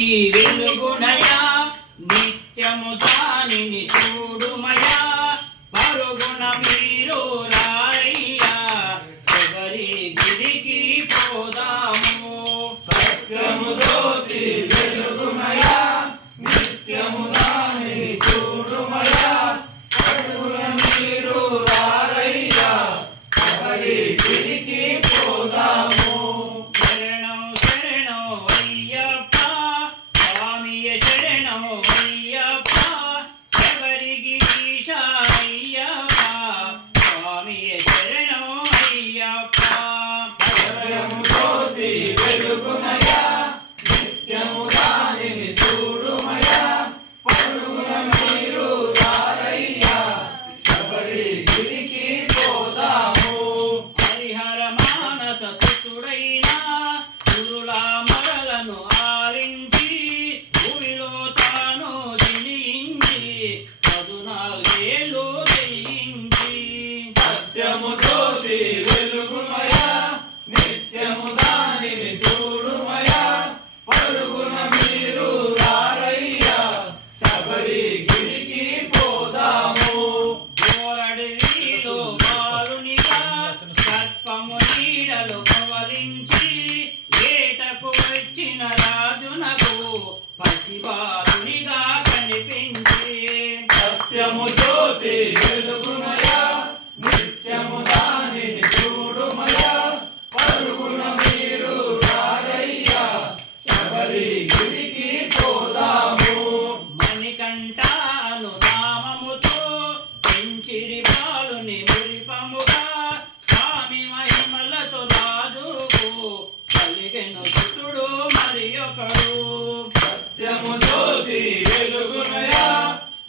వెలుగునయా నిత్యము దానిని చూడుమయా పరుగున మీరు రారయ్యా శబరి గిరికి పోదాము సత్యము జ్యోతి వెలుగుమయా నిత్యము దానిని చూడుమయా పరుగున మీరు రారయ్యా శబరి గిరికి పోదాము వెలుగుమయా నిత్యము దానిని చూడుమయా పరుగున మీరు రారయ్యా శబరి గిరికి పోదాము హరిహర మానస సుతుడైన గురులా మరలను ఆలించి భూమిలో తాను జయించి 14 ఏళ్ళు జయించి సత్యము జ్యోతి వెలుగుమయా నిత్యము దానిని చూడుమయా పరుగున మీరు రారయ్యా శబరి గిరికి పోదాము గోరడిలో బాలునిగా సర్పము నీడలు పవలించి ఏటకు వచ్చిన రాజునకు పసిబాలునిగా కనిపించి సత్యము జ్యోతి వెలుగుమయా నిత్యము దానిని చూడుమయా పరుగున మీరు రారయ్యా శబరి గిరికి పోదాము మణికంఠాను నామముతో పెంచిరి బాలుని మురిపముగా స్వామి మహిమలతో రాజుకు కలిగెను సుతుడు మరి ఒకడు సత్యము జ్యోతి వెలుగుమయా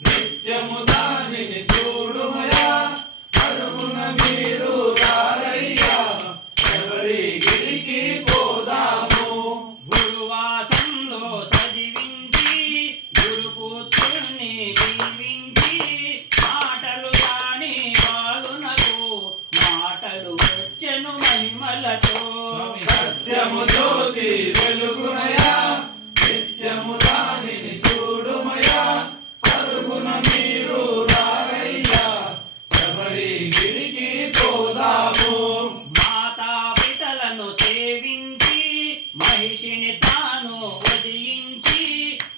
నిత్యము దానిని చూడుమయా పరుగున మీరు రారయ్యా శబరి గిరికి పోదాము గురువాసంలో సజీవించి గురుపుత్రుణ్ణి జీవించి మాటలు కాని బాలునకు మాటలు వచ్చెను మహిమలతో సత్యము జ్యోతి వెలుగుమయా నిత్యము దానిని చూడుమయా పరుగున మీరు రారయ్యా శబరి గిరికి పోదాము మాతా పితలను సేవించి మహిషిని తాను వదియించి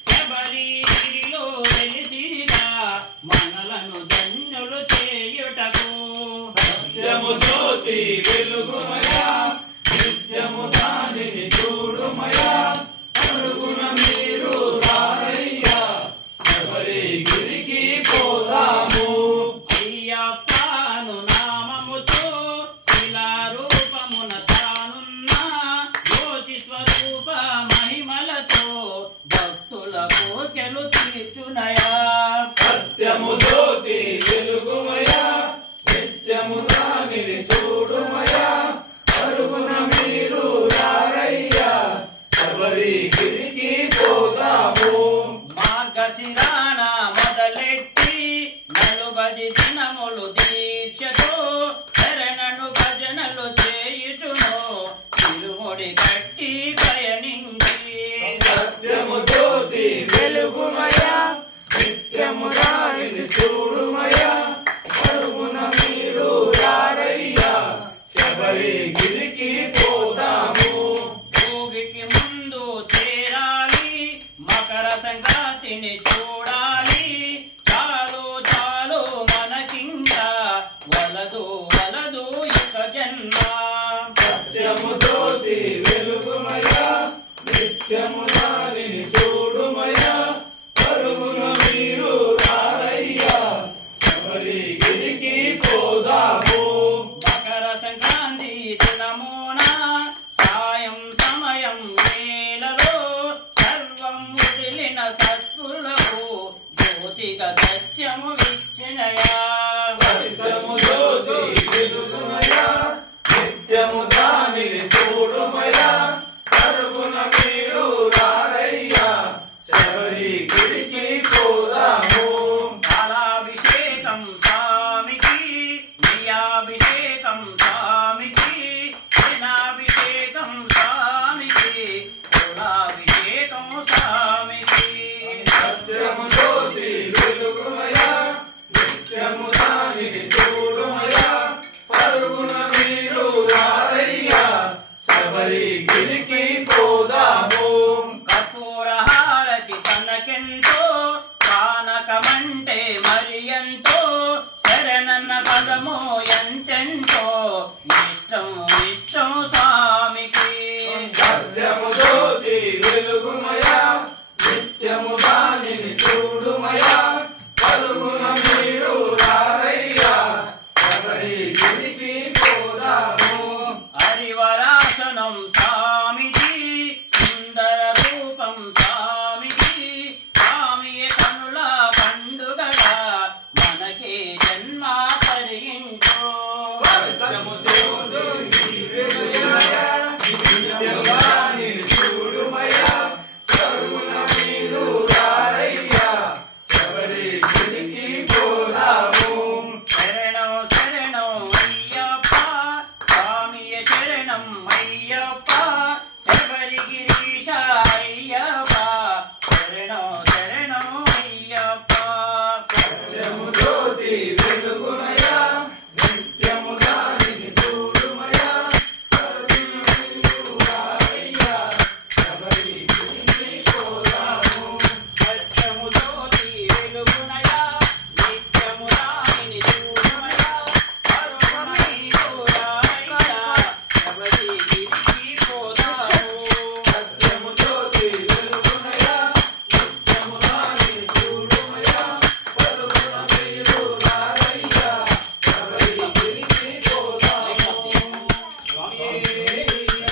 శబరిగిరిలో వెలిసిరిగా మనలను ధన్యులు చేయుటకు సత్యము జ్యోతి వెలుగుమయా నిత్యము దానిని చూడుమయా పరుగున మీరు రారయ్యా శబరి గిరికి పోదాము అయ్యప్పను నామముతో శిలారూపమున తానున్న జ్యోతి స్వరూప మహిమలతో భక్తుల కోర్కెలు తీర్చునయా సత్యము జ్యోతి వెలుగుమయా నిత్యము దానిని చూడుమయా పరుగున మీరు రారయ్యా శబరి గిరికి పోదాము మార్గశిరాన మొదలెట్టి 40 దినములు దీక్షతో శరణను భజనలు చేయుచును తిరుముడి కట్టి పయనించి సత్యము జ్యోతి వెలుగుమయా నిత్యము దానిని చూడుమయా పరుగున మీరు రారయ్యా శబరి గిరికి పోదాము భోగికి ముందు చేరాలి మకర సంక్రాంతిని చూడాలి చాలు చాలు మనకింకా వలదు వలదు ఇక జన్మ సత్యము జ్యోతి వెలుగుమయా నిత్యము దానిని చూడుమయా పరుగున మీరు రారయ్యా శబరి గిరికి పోదాము మకర సంక్రాంతి దినమున సాయం సమయం వేళలో సర్వం వదిలిన సత్పులకు జ్యోతిగా దస్యము విచ్చినయా సత్యము జ్యోతి వెలుగుమయా నిత్యము